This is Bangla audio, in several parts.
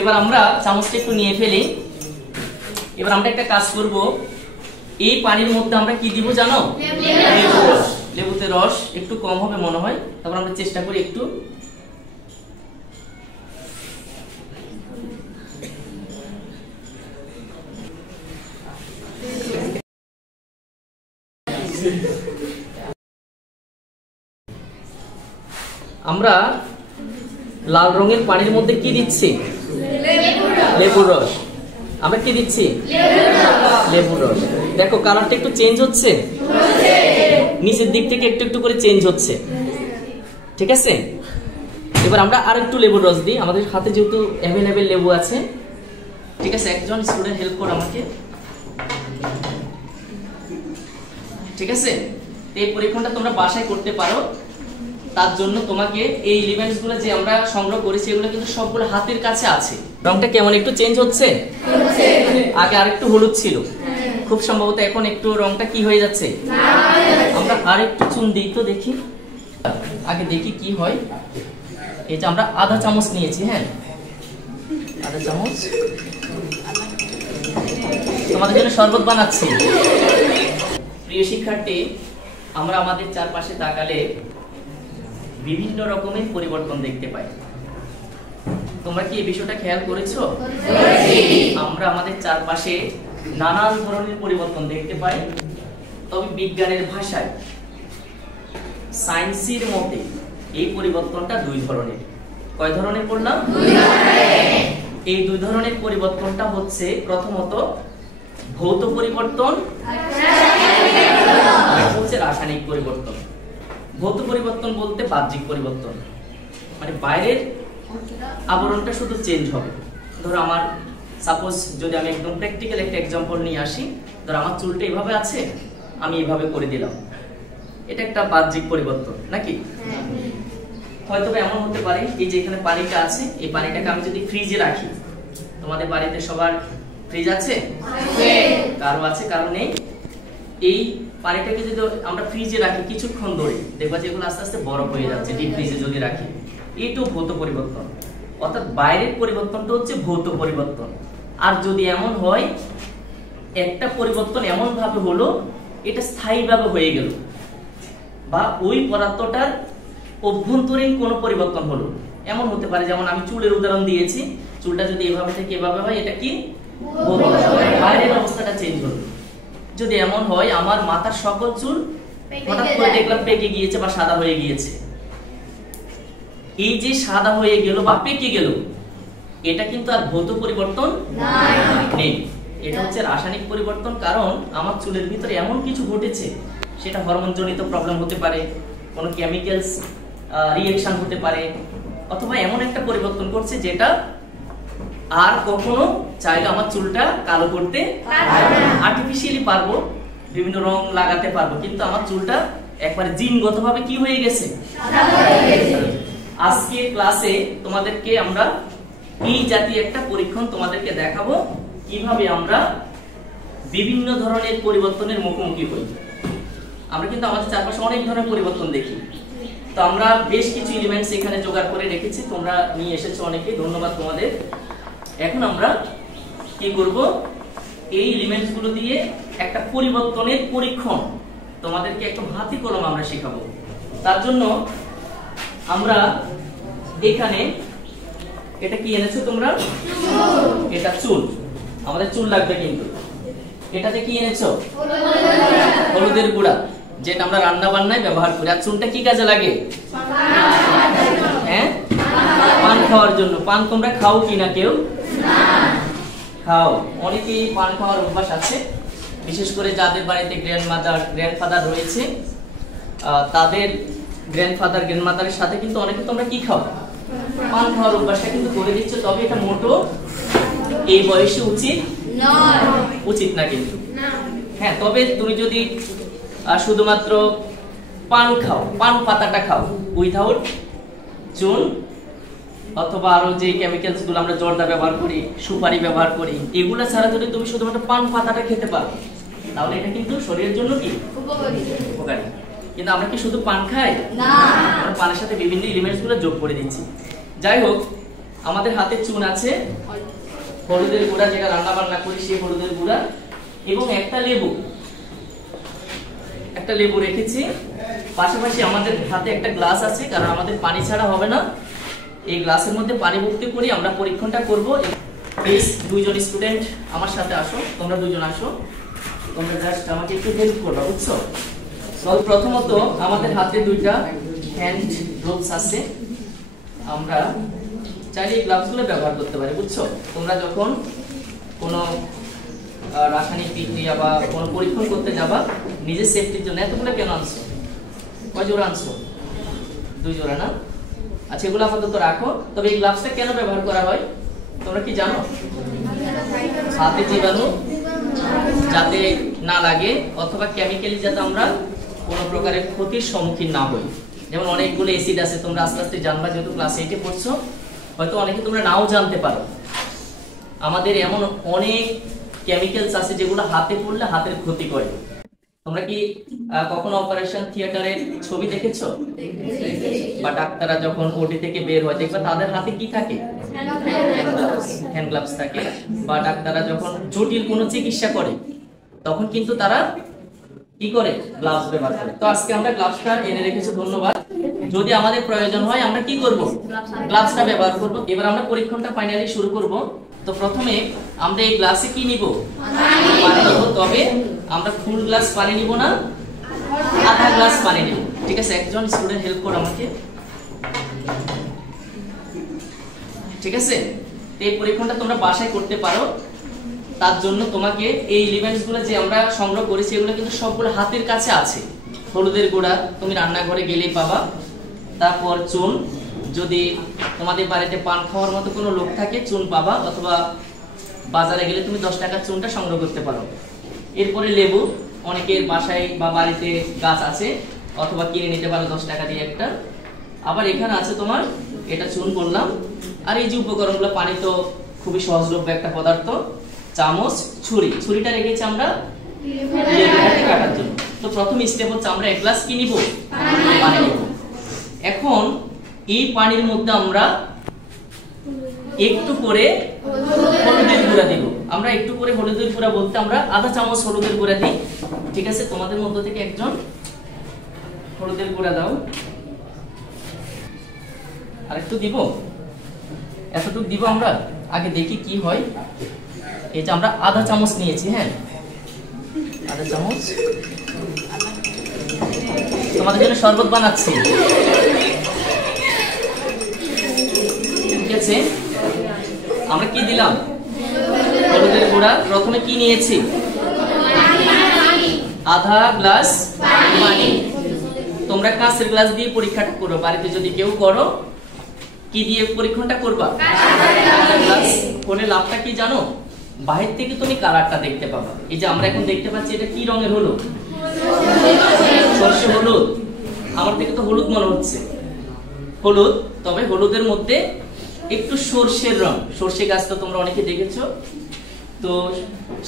এবার আমরা চামচটা একটু নিয়ে ফেলি। এবার আমরা একটা কাজ করব, এই পানির মধ্যে আমরা কি দিব জানো? লেবুতে রস একটু কম হবে মনে হয়, তারপর আমরা চেষ্টা করি একটু। আমরা লাল রঙের পানির মধ্যে কি দিচ্ছি? লেবুর রস। আমরা কি দিচ্ছি? লেবুর রস। দেখো কালারটা একটু চেঞ্জ হচ্ছে, নিচের দিক থেকে একটু একটু করে চেঞ্জ হচ্ছে, ঠিক আছে? এবার আমরা আর একটু লেবুর রস দিই, আমাদের হাতে যেহেতু অ্যাভেলেবেল লেবু আছে। ঠিক আছে, একজন স্টুডেন্ট হেল্প করো আমাকে। ঠিক আছে, এই পরীক্ষণটা তোমরা বাসায় করতে পারো। তার জন্য তোমাকে এই এলিমেন্টস গুলো যে আমরা সংগ্রহ করেছি এগুলো কিন্তু সবগুলো হাতের কাছে আছে। রংটা কেমন একটু চেঞ্জ হচ্ছে? আগে আরেকটু হলুদ ছিল, খুব সম্ভবত এখন একটু রংটা কি হয়ে যাচ্ছে। আমরা আরেকটু চুন দিই তো দেখি, আগে দেখি কি হয়। এই যে আমরা আধা চামচ নিয়েছি, হ্যাঁ আধা চামচ তোমাদের জন্য শরবত বানাচ্ছি। প্রিয় শিক্ষার্থী, আমরা আমাদের চারপাশে তাকালে বিভিন্ন রকমের পরিবর্তন দেখতে পাই। তোমরা কি এই বিষয়টা খেয়াল করেছো? আমরা আমাদের চারপাশে নানান ধরনের পরিবর্তন দেখতে পাই। তবে বিজ্ঞানের ভাষায়, সায়েন্সের মতে এই পরিবর্তনটা দুই ধরনের। কয় ধরনের বললাম? এই দুই ধরনের পরিবর্তনটা হচ্ছে প্রথমত ভৌত পরিবর্তন, হচ্ছে রাসায়নিক পরিবর্তন। ভৌত পরিবর্তন বলতে বাহ্যিক পরিবর্তন, মানে বাইরের আবরণটা শুধু চেঞ্জ হবে। ধরো আমার সাপোজ যদি আমি একদম প্র্যাকটিক্যাল একটা এক্সাম্পল নিয়ে আসি, ধরো আমার চুলটা এভাবে আছে, আমি এভাবে করে দিলাম, এটা একটা বাহ্যিক পরিবর্তন নাকি? হয়তো এমন হতে পারে এই যে এখানে পানিটা আছে, এই পানিটাকে আমি যদি ফ্রিজে রাখি, তোমাদের বাড়িতে সবার ফ্রিজ আছে? কারো আছে কারো নেই। এই পানিটাকে যদি আমরা ফ্রিজে রাখি কিছুক্ষণ ধরে, দেখবা যে এগুলো আস্তে আস্তে বরফ হয়ে যাচ্ছে ডিপ ফ্রিজে যদি রাখি। এইটাও ভৌত পরিবর্তন, অর্থাৎ বাইরের পরিবর্তনটা হচ্ছে ভৌত পরিবর্তন। আর যদি এমন হয় একটা পরিবর্তন এমন ভাবে হলো এটা স্থায়ীভাবে হয়ে গেল, বা ওই পদার্থটার অভ্যন্তরীণ কোনো পরিবর্তন হলো, এমন হতে পারে। যেমন আমি চুলের উদাহরণ দিয়েছি, চুলটা যদি এভাবে থেকে এভাবে হয়, এটা কি বাইরের অবস্থাটা চেঞ্জ হলো। যদি এমন হয় আমার মাথার সকল চুল হঠাৎ করে দেখলাম পেকে গিয়েছে বা সাদা হয়ে গিয়েছে, এই যে সাদা হয়ে গেল বা পেকে গেল, এটা কিন্তু আর ভৌত পরিবর্তন নেই, এটা হচ্ছে রাসায়নিক পরিবর্তন। কারণ আমার চুলের ভিতরে এমন কিছু ঘটেছে, সেটা হরমোন জনিত প্রবলেম হতে পারে, কোনো কেমিক্যালস রিঅ্যাকশন হতে পারে, অথবা এমন একটা পরিবর্তন করছে যেটা আর কখনো চাইলে আমার চুলটা কালো করতে আর্টিফিশিয়ালি পারবো, বিভিন্ন রং লাগাতে পারবো, কিন্তু আমার চুলটা একবারে জিনগতভাবে কি হয়ে গেছে। আজকে ক্লাসে তোমাদেরকে আমরা এই জাতীয় একটা পরীক্ষণ তোমাদেরকে দেখাবো, কিভাবে আমরা বিভিন্ন ধরনের পরিবর্তনের মুখোমুখি হই। আমরা কিন্তু আমাদের চারপাশে অনেক ধরনের পরিবর্তন দেখি, তো আমরা বেশ কিছু এলিমেন্টস এখানে জোগাড় করে রেখেছি, তোমরা নিয়ে এসেছো অনেকে, ধন্যবাদ তোমাদের। এখন আমরা কি করব, এই এলিমেন্টস গুলো দিয়ে একটা পরিবর্তনের পরীক্ষণ তোমাদেরকে একদম হাতে কলম আমরা শেখাবো। তার জন্য আমরা এখানে, এটা কি এনেছো তোমরা? এটা চুল, আমাদের চুল লাগবে কিন্তু। এটাতে কি এনেছো? হলুদের গুঁড়া, যেটা আমরা রান্না বান্নায় ব্যবহার করি। আর চুনটা কি কাজে লাগে? হ্যাঁ, পান খাওয়ার জন্য। পান তোমরা খাও কিনা কেউ? খাও, অনেকেই পান খাওয়ার অভ্যাস আছে, বিশেষ করে যাদের বাড়িতে গ্র্যান্ডফাদার রয়েছে, তাদের গ্র্যান্ডমাদারের সাথে কিন্তু অনেকে তোমরা কি খাও? পান খাওয়ার অভ্যাসটা কিন্তু করে দিচ্ছ। তবে এটা মোটো এই বয়সে উচিত না কিন্তু। হ্যাঁ, তবে তুমি যদি শুধুমাত্র পান খাও, পান পাতাটা খাও উইথাউট চুন, অথবা আরো যে কেমিক্যালস গুলো আমরা জর্দা ব্যবহার করি, সুপারি ব্যবহার করি, এগুলা ছাড়া যদি তুমি শুধুমাত্র পান পাতাটা খেতে পারো, তাহলে এটা কিন্তু শরীরের জন্য কি উপকারী। কিন্তু আমরা কি শুধু পান খাই? না, আমরা পানের সাথে বিভিন্ন এলিমেন্টস গুলো যোগ করে দিচ্ছি। যাই হোক, আমাদের হাতে চুন আছে, হলুদের গুঁড়া যেটা রান্না বান্না করি সেই হলুদের গুঁড়া, এবং একটা লেবু রেখেছি। পাশাপাশি আমাদের হাতে একটা গ্লাস আছে, কারণ আমাদের পানি ছাড়া হবে না। এই গ্লাসের মধ্যে পানি ভর্তি করি আমরা পরীক্ষণটা করব। প্লিজ দুইজন স্টুডেন্ট আমার সাথে আসো, তোমরা দুজন আসো, তোমরা জাস্ট আমাকে একটু হেল্প করবে, বুঝছো? প্রথমত আমাদের হাতে দুইটা হ্যান্ড গ্লোভস আছে, আমরা চাইলে এই গ্লাভসগুলো ব্যবহার করতে পারি, বুঝছো? তোমরা যখন কোনো রাসায়নিক বিক্রিয়া বা কোনো পরীক্ষণ করতে যাবা নিজের সেফটির জন্য। এতগুলো কেন আনছো? কয় জোড়া আনছো? 2 জোড়া না? আচ্ছা, এগুলো আপাতত রাখো। তবে এই গ্লাভসটা কেন ব্যবহার করা হয় তোমরা কি জানো? হাতে জীবাণু যাতে না লাগে, অথবা কেমিক্যালি যাতে আমরা কোনো প্রকারের ক্ষতির সম্মুখীন না হই। যেমন অনেকগুলো অ্যাসিড আছে, তোমরা আস্তে আস্তে জানবা, যেহেতু ক্লাস 8-এ পড়ছো, হয়তো অনেকে তোমরা নাও জানতে পারো। আমাদের এমন অনেক কেমিক্যালস আছে যেগুলো হাতে পড়লে হাতের ক্ষতি করে। তোমরা কি কখনো অপারেশন থিয়েটারের ছবি দেখেছো? বা ডাক্তাররা যখন ওটি থেকে বের হয় দেখবা তাদের হাতে কি থাকে? হ্যান্ড গ্লাভস থাকে। বা ডাক্তাররা যখন জটিল কোনো চিকিৎসা করে তখন কিন্তু তারা কি করে? গ্লাভস ব্যবহার করে। তো আজকে আমরা গ্লাভসটা এনে রেখেছি, ধন্যবাদ। যদি আমাদের প্রয়োজন হয় আমরা কি করব? গ্লাভসটা ব্যবহার করব। এবার আমরা পরীক্ষণটা ফাইনালি শুরু করব। তো প্রথমে আমরা এই গ্লাসে কি নিব? পানি নিব। তবে আমরা ফুল গ্লাস পানি নিব না, আধা গ্লাস পানি নিব। ঠিক আছে? একজন স্টুডেন্ট হেল্প করো আমাকে। ঠিক আছে? এই পরীক্ষণটা তোমরা বাসায় করতে পারো। তার জন্য তোমাকে এই এলিমেন্টসগুলো যে আমরা সংগ্রহ করেছি এগুলো কিন্তু সবগুলো হাতের কাছে আছে। হলুদের গুঁড়া তুমি রান্নাঘরে গেলেই পাবা। তারপর চুন, যদি তোমাদের বাড়িতে পান খাওয়ার মতো কোনো লোক থাকে চুন পাবা, অথবা বাজারে গেলে তুমি 10 টাকার চুনটা সংগ্রহ করতে পারো। এরপরে লেবু, অনেকের বাসায় বা বাড়িতে গাছ আছে, অথবা কিনে নিতে পারো 10 টাকা দিয়ে একটা। আবার এখানে আছে তোমার, এটা চুন বললাম। আর এই যে উপকরণগুলো, পানি তো খুবই সহজলভ্য একটা পদার্থ, চামচ, ছুরিটা রেখেছি আমরা লেবুটাকে কাটার জন্য। তো প্রথম স্টেপ হচ্ছে আমরা এক গ্লাস কি নিব? পানি নিব। এখন এই পানির মধ্যে আমরা একটু করে হলুদের গুঁড়া দিব। আমরা একটু করে হলুদের গুঁড়া বলতে আমরা আধা চামচ হলুদের গুঁড়া দিই। ঠিক আছে? তোমাদের মধ্য থেকে একজন হলুদের গুঁড়া দাও। আর একটু দিব, এতটুকু দিব আমরা। আগে দেখি কি হয়। এই যে আমরা আধা চামচ নিয়েছি, হ্যাঁ, আধা চামচ। তোমাদের জন্য শরবত বানাচ্ছি। ঠিক আছে? আমরা কি দিলাম? হলুদের গুঁড়া। প্রথমে কি নিয়েছি? আধা গ্লাস পানি। তোমরা কাঁচের গ্লাস দিয়ে পরীক্ষাটা করো। বাড়িতে যদি কেউ করো, কি দিয়ে পরীক্ষণটা করবা? গ্লাস করে লাভটা কি জানো? বাহির থেকে তুমি কালারটা দেখতে পাবা। এই যে আমরা এখন দেখতে পাচ্ছি এটা কি রঙের হলুদ? সরষে হলুদ। আমার থেকে তো হলুদ মনে হচ্ছে, হলুদ। তবে হলুদের মধ্যে একটু সরষের রং, সরষে গাছ তো তোমরা অনেকে দেখেছো, তো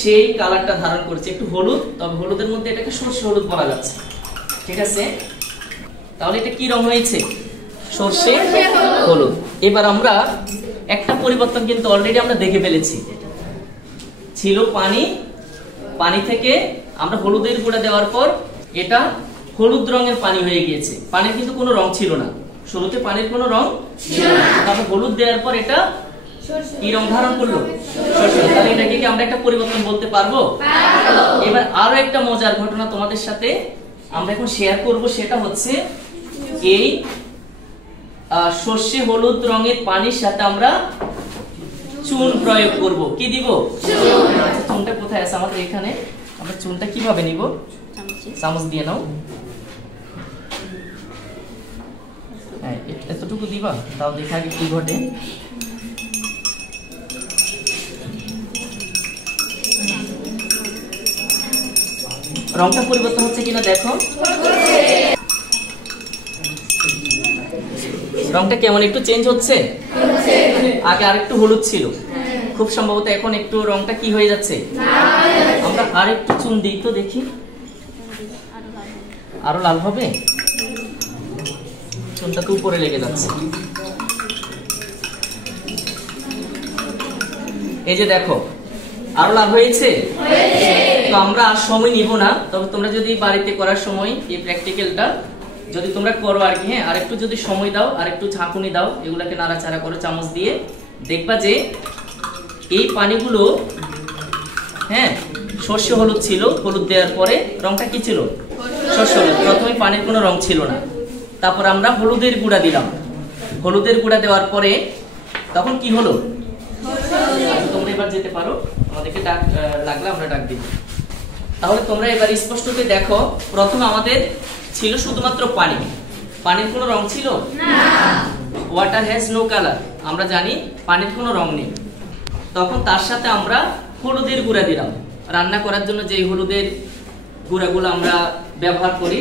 সেই কালারটা ধারণ করেছে, একটু হলুদ। তবে হলুদের মধ্যে এটাকে সরষে হলুদ বলা যাচ্ছে। ঠিক আছে? তাহলে এটা কি রং হয়েছে? সরষে হলুদ। এবার আমরা একটা পরিবর্তন কিন্তু অলরেডি আমরা দেখে ফেলেছি। ছিল পানি, পানি থেকে আমরা হলুদের গুঁড়া দেওয়ার পর এটা হলুদ রঙের পানি হয়ে গিয়েছে। পানির কিন্তু কোনো রং ছিল না, শুরুতে পানির কোনো রং ছিল না। তারপর হলুদ দেওয়ার পর এটা কি রং ধারণ করলো? সরষে। তাহলে এটাকে কি আমরা একটা পরিবর্তন বলতে পারবো? এবার আরো একটা মজার ঘটনা তোমাদের সাথে আমরা এখন শেয়ার করব। সেটা হচ্ছে এই সরষে হলুদ রঙের পানির সাথে আমরা চুন প্রয়োগ করব। কি দিব? চুনটা কোথায় আছে আমাদের? এখানে। আমরা চুনটা কিভাবে নিব? চামচ দিয়ে নাও। হ্যাঁ, এতটুকু দিবা। তাও দেখা আগে কি ঘটে। রংটা পরিবর্তন হচ্ছে কিনা দেখো। রংটা কেমন একটু চেঞ্জ হচ্ছে? আগে আরেকটু হলুদ ছিল, খুব সম্ভবত এখন একটু রংটা কি হয়ে যাচ্ছে। আমরা আরেকটু চুন দিই তো দেখি, আরো লাল হবে। চুনটা তো উপরে লেগে যাচ্ছে। এই যে দেখো আরো লাল হয়েছে। তো আমরা আর সময় নিব না, তবে তোমরা যদি বাড়িতে করার সময় এই প্র্যাকটিক্যালটা যদি তোমরা করো আর কি, হ্যাঁ, আর একটু যদি সময় দাও, আর একটু ঝাঁকুনি দাও, এগুলাকে নাড়াচাড়া করো চামচ দিয়ে, দেখবা যে এই পানিগুলো, হ্যাঁ, সর্ষে হলুদ ছিল, হলুদ দেওয়ার পরে রংটা কি ছিল? সর্ষে হলুদ। প্রথমে পানির কোনো রং ছিল না, তারপর আমরা হলুদের গুঁড়া দিলাম। হলুদের গুঁড়া দেওয়ার পরে তখন কি হলো? তোমরা এবার যেতে পারো, আমাদেরকে ডাক লাগলে আমরা ডাক দিব। তাহলে তোমরা এবার স্পষ্টতে দেখো, প্রথম আমাদের ছিল শুধুমাত্র পানি, পানির কোনো রং ছিল না। ওয়াটার হ্যাজ নো কালার, আমরা জানি পানির কোনো রং নেই। তখন তার সাথে আমরা হলুদের গুঁড়া দিলাম। রান্না করার জন্য যে হলুদের গুঁড়াগুলো আমরা ব্যবহার করি,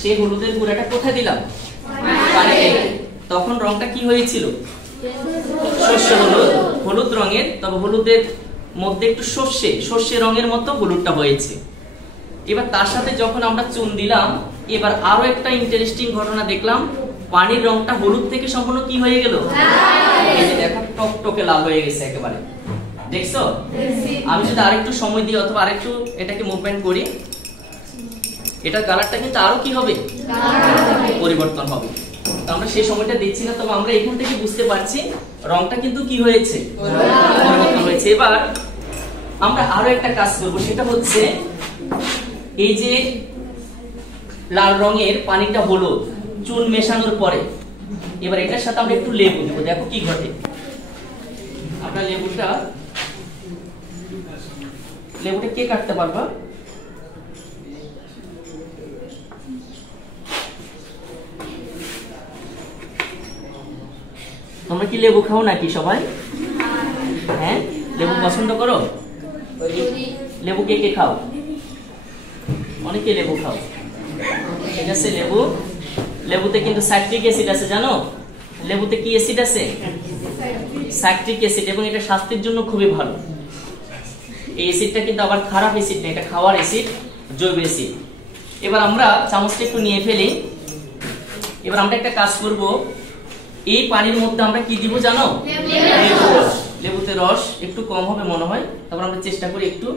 সেই হলুদের গুঁড়াটা কোথায় দিলাম? পানিতে। তখন রংটা কি হয়েছিল? সর্ষে হলুদ, হলুদ রঙের, তবে হলুদের মধ্যে একটু সর্ষে রঙের মতো হলুদটা হয়েছে। এবার তার সাথে যখন আমরা চুন দিলাম, এবার আরো একটা ইন্টারেস্টিং ঘটনা দেখলাম, পানির রংটা হলুদ থেকে সম্পূর্ণ কি হয়ে গেল? এই যে দেখো টকটকে লাল হয়ে গেছে একেবারে, দেখছো? আমি যদি আরেকটু সময় দিই অথবা আরেকটু এটাকে মুভমেন্ট করি, এটার কালারটা কিন্তু আরো কি হবে? পরিবর্তন হবে। তো আমরা সেই সময়টা দিচ্ছি না, তবে আমরা এখান থেকে বুঝতে পারছি রংটা কিন্তু কি হয়েছে? পরিবর্তন হয়েছে। এবার আমরা আরো একটা কাজ করব, সেটা হচ্ছে এই যে লাল রঙের পানিটা হলো চুন মেশানোর পরে, এবার এটার সাথে আমরা একটু লেবু দেবো। দেখো কি ঘটে। আমরা লেবুটা কে কাটতে পারবা? তোমরা কি লেবু খাও নাকি সবাই? হ্যাঁ, লেবু পছন্দ করো? লেবু কে কে খাও? অনেকে লেবু খাও, ঠিক আছে। লেবুতে কিন্তু সাইট্রিক অ্যাসিড আছে, জানো? লেবুতে কি অ্যাসিড আছে? সাইট্রিক অ্যাসিড, এবং এটা স্বাস্থ্যের জন্য খুবই ভালো। এই অ্যাসিডটা কিন্তু আবার খারাপ অ্যাসিড না, এটা খাওয়ার অ্যাসিড, জৈব অ্যাসিড। এবার আমরা চামচটা একটু নিয়ে ফেলি। এবার আমরা একটা কাজ করব, এই পানির মধ্যে আমরা কি দিব জানো? লেবুতে রস একটু কম হবে মনে হয়, তারপর আমরা চেষ্টা করি একটু।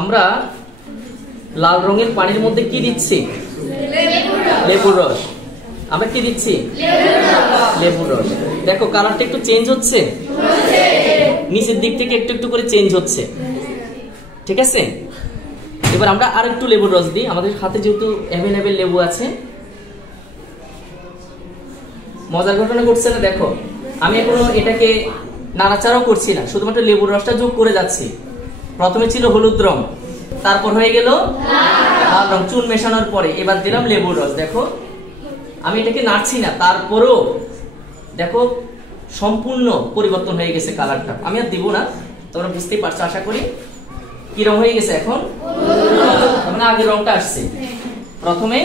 আমরা লাল রঙের পানির মধ্যে কি দিচ্ছি? লেবুর রস। আমরা কি দিচ্ছি? লেবুর রস। দেখো কালারটা একটু চেঞ্জ হচ্ছে, নিচের দিক থেকে একটু একটু করে চেঞ্জ হচ্ছে, ঠিক আছে। এবার আমরা আর একটু লেবুর রস দিই, আমাদের হাতে যেহেতু অ্যাভেলেবেল লেবু আছে। মজার ঘটনা ঘটছে না? দেখো আমি এখনো এটাকে নাড়াচাড়াও করছি না, শুধুমাত্র লেবুর রসটা যোগ করে যাচ্ছি। প্রথমে ছিল হলুদ রং, তারপর হয়ে গেল লাল রং চুন মেশানোর পরে, এবার দিলাম লেবুর রস। দেখো আমি এটাকে নাড়ছি না, তারপরেও দেখো সম্পূর্ণ পরিবর্তন হয়ে গেছে কালারটা। আমি আর দিব না, তোমরা বুঝতেই পারছো আশা করি। কি রং হয়ে গেছে এখন? মানে আগের রংটা আসছে। প্রথমে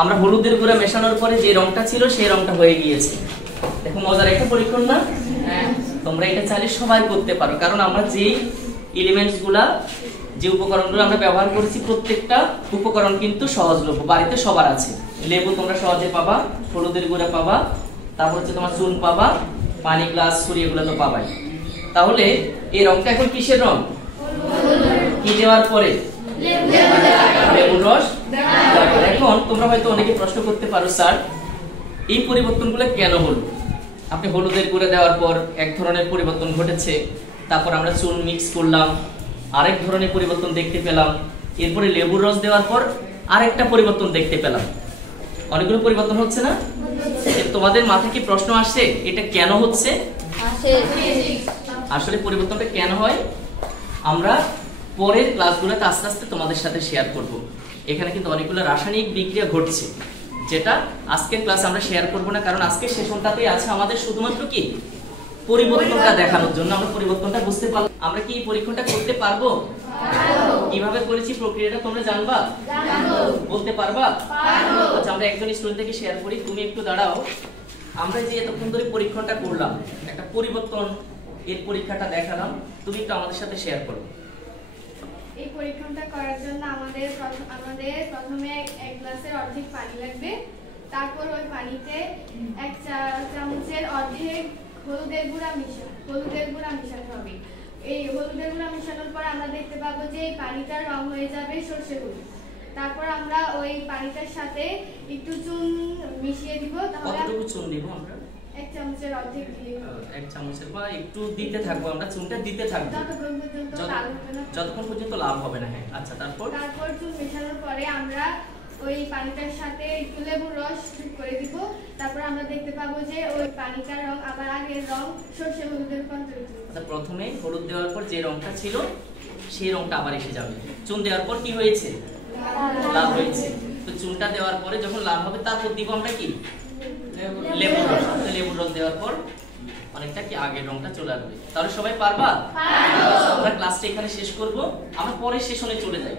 আমরা হলুদের গুঁড়া মেশানোর পরে যে রংটা ছিল সেই রংটা হয়ে গিয়েছে। দেখো মজার একটা পরীক্ষণ না? তোমরা এটা চাইলে সবাই করতে পারো, কারণ আমরা যে এলিমেন্টস গুলা, যে উপকরণগুলো আমরা ব্যবহার করেছি, প্রত্যেকটা উপকরণ কিন্তু সহজলভ্য, বাড়িতে সবার আছে। লেবু তোমরা সহজে পাবা, হলুদের গুঁড়া পাবা, তারপর হচ্ছে তোমার চুন পাবা, পানি, গ্লাস, ছুরি, এগুলো তো পাবাই। তাহলে এই রংটা এখন কিসের রং? কি দেওয়ার পরে? লেবুর রস। এখন তোমরা হয়তো অনেকে প্রশ্ন করতে পারো, স্যার এই পরিবর্তনগুলো কেন হলো? আপনি হলুদের গুঁড়া দেওয়ার পর এক ধরনের পরিবর্তন ঘটেছে, তারপর আমরা চুন মিক্স করলাম, আরেক ধরনের পরিবর্তন দেখতে পেলাম, এরপরে লেবুর রস দেওয়ার পর আরেকটা পরিবর্তন দেখতে পেলাম। অনেকগুলো পরিবর্তন হচ্ছে না? তোমাদের মাথায় কি প্রশ্ন আসছে এটা কেন হচ্ছে? আসলে পরিবর্তনটা কেন হয় আমরা পরের ক্লাসগুলোতে আস্তে আস্তে তোমাদের সাথে শেয়ার করব। এখানে কিন্তু অনেকগুলো রাসায়নিক বিক্রিয়া ঘটছে, যেটা আজকের ক্লাসে আমরা শেয়ার করব না, কারণ আজকের সেশনটাতেই আছে আমাদের শুধুমাত্র কি পরিবর্তনটা দেখানোর জন্য। আমরা পরিবর্তনটা বুঝতে পারলাম। আমরা কি এই পরীক্ষণটা করতে পারবো? কিভাবে করেছি প্রক্রিয়াটা তোমরা জানবা? বলতে পারবা? আচ্ছা আমরা একজন স্টুডেন্ট থেকে শেয়ার করি, তুমি একটু দাঁড়াও। আমরা যে এতক্ষণ ধরে পরীক্ষণটা করলাম, একটা পরিবর্তন এর পরীক্ষাটা দেখালাম, তুমি একটু আমাদের সাথে শেয়ার করো। এই পরীক্ষাটা করার জন্য আমাদের প্রথমে এক গ্লাসের অর্ধেক পানি লাগবে। তারপর ওই পানিতে 1 চা চামচের অর্ধেক হলুদের গুঁড়া মিশাতে হবে। এই হলুদের গুঁড়া মিশানোর পর আমরা দেখতে পাবো যে এই পানিটার রং হয়ে যাবে সরষে হলুদ। তারপর আমরা ওই পানিটার সাথে একটু চুন মিশিয়ে দিব। তাহলে কতটুকু চুন দিব আমরা? 1 চামচের অর্ধেক দিয়ে 1 চামচের বা একটু দিতে থাকবো, আমরা চুনটা দিতে থাকবো যতক্ষণ পর্যন্ত লাল হবে না। হ্যাঁ, আচ্ছা, তারপর চুন মেশানোর পরে আমরা ওই পানিটার সাথে একটু লেবুর রস যোগ করে দিব। তারপর আমরা দেখতে পাবো যে ওই পানিটার রং আবার আগের রং সরষে হলুদের রূপান্তরিত হবে। আচ্ছা, প্রথমে হলুদ দেওয়ার পর যে রংটা ছিল সেই রংটা আবার এসে যাবে। চুন দেওয়ার পর কি হয়েছে? লাল হয়েছে। তো চুনটা দেওয়ার পরে যখন লাল হবে তারপর দিব আমরা কি? লেবুর রস। লেবুর রস দেওয়ার পর অনেকটা কি আগের রংটা চলে আসবে। তাহলে সবাই পারবা? আমরা ক্লাসটা এখানে শেষ করব, আমরা পরের সেশনে চলে যাই।